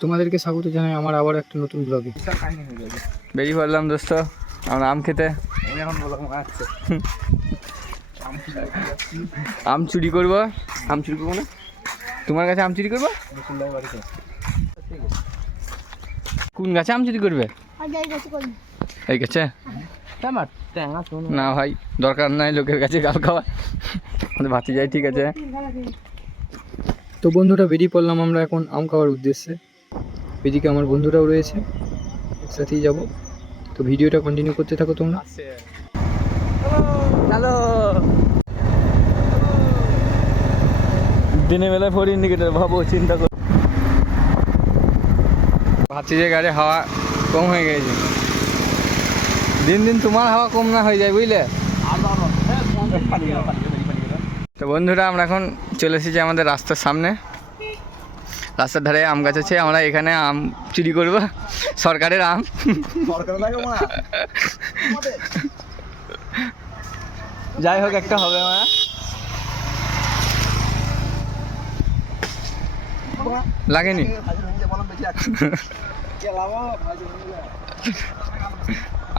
তোমাদেরকে স্বাগত জানাই আমার আবার একটা নতুন ব্লগে বেরিয়ে পড়লাম দোস্ত আমরা আম খেতে। আম চুরি করব। আম চুরি করব? না? তোমার কাছে আম চুরি করব? কোন গাছে আম চুরি করবে? এই গাছে? না ভাই দরকার নাই লোকের কাছে গাল খাওয়া আমাদের ভাতি যাই ঠিক আছে। তো বন্ধুটা বেরিয়ে পড়লাম আমরা এখন আম খাওয়ার উদ্দেশ্যে। এদিকে আমার বন্ধুরাও রয়েছে একসাথেই যাব। তো ভিডিওটা কন্টিনিউ করতে থাকো তোমরা। চলো দিনের বেলায় ফোর ইন্ডিকেটার ভাবো চিন্তা করো। ভাবছি যে গাড়ি হাওয়া কম হয়ে গেছে। দিন দিন তোমার হাওয়া কম না হয়ে যায় বুঝলে? তো বন্ধুরা আমরা এখন চলে এসেছি আমাদের রাস্তার সামনে। রাস্তার ধারে আম গাছ আছে আমরা এখানে আম চুরি করব। সরকারের আম। যাই হোক একটা হবে আমার লাগেনি?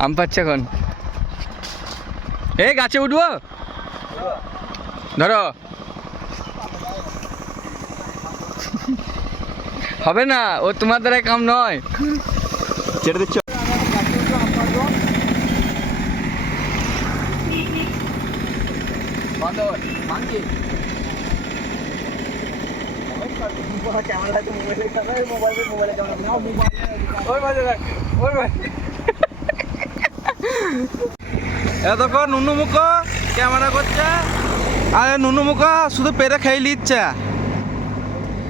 আম পাচ্ছে এখন। এই গাছে উঠবো? ধরো। হবে না ও তোমার দ্বারা কাম নয়। ছেড়ে দিচ্ছ? এতক্ষণ নুনু মুখ ক্যামেরা করছে আর নুনু মুখ শুধু পেরে খেয়ে নিচ্ছে।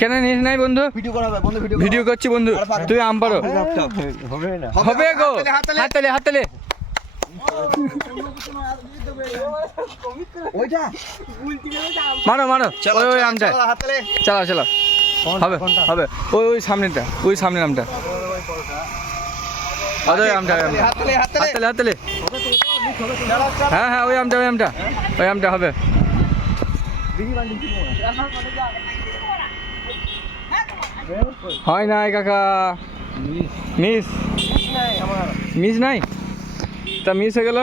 কেন নিস নাই বন্ধু? ভিডিও করছি বন্ধু। তুই আম পারো হবে গো। হাততালি হাততালি। মারো মারো। ওই ওই আমটা চালাও চালাও হবে হবে। ওই ওই সামনেটা ওই সামনের আমটা। আর ওই আমটা হ্যাঁ হ্যাঁ ওই আমটা ওই আমটা। ওই আমটা হবে। হয় নাই, কাকা। মিস। মিস নাই? তা মিস হয়ে গেল।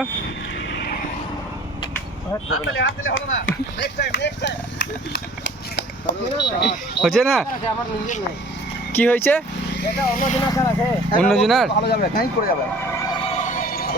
হচ্ছে না? কি হয়েছে? অন্য জনার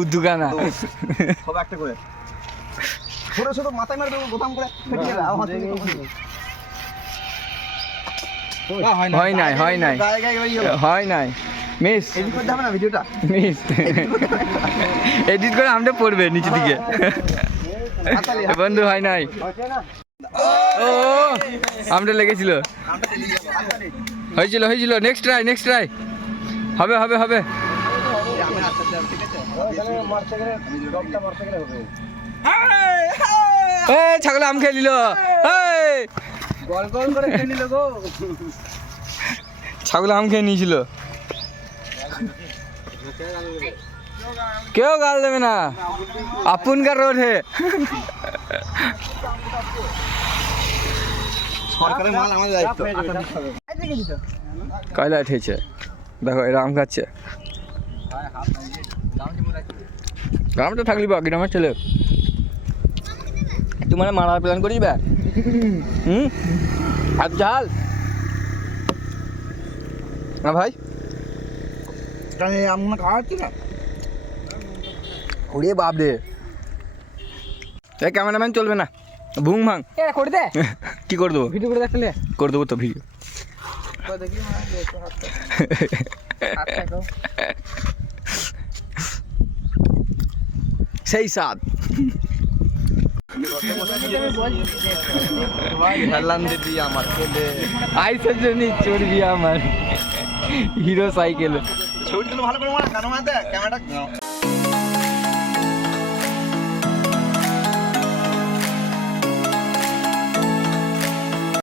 উদ্দুকানা ছোট ছোট মাথায় মারবে বোতাম করে ফেটিয়ে দাও হয় নাই। হয় নাই। হয় নাই। মিস। এডিট করতে হবে না ভিডিওটা? মিস। এডিট করে আমটা পড়বে নিচে দিকে। বন্ধু হয় নাই। ও আমটা লেগেছিল। হয়েছিল হয়েছিল। নেক্সট ট্রাই নেক্সট ট্রাই হবে হবে হবে আমি হাতটা দেব ঠিক আছে এ ছাগল আম খেয়ে নিল এই গল গল করে খেয়ে নিল। গো ছাগল আম খেয়ে নিয়েছিল। কেউ গাল দেবে না। আপনকার রোড হে। সরকারের মাল আমাদের দায়িত্ব। কয়লা উঠেছে। দেখো এরা আম খাচ্ছে। গ্রামটা থাকলি বা গ্রামের ছেলে। তুই মানে মারার প্ল্যান করিস বে? হুম? আর ঝাল। না ভাই? না? ওরে বাপ রে। এ ক্যামেরাম্যান চলবে না। ভুং ভাং। এ করে দে। কি করে দেবো? ভিডিও করে দেখলে। করে দেবো তো ভিডিও। দেখি সেই স্বাদ আমার ছেলে। আইসের জন্য চড়বি আমার। হিরো সাইকেল। ছবিটা ভালো করে মারা কেন মাতে ক্যামেরাটা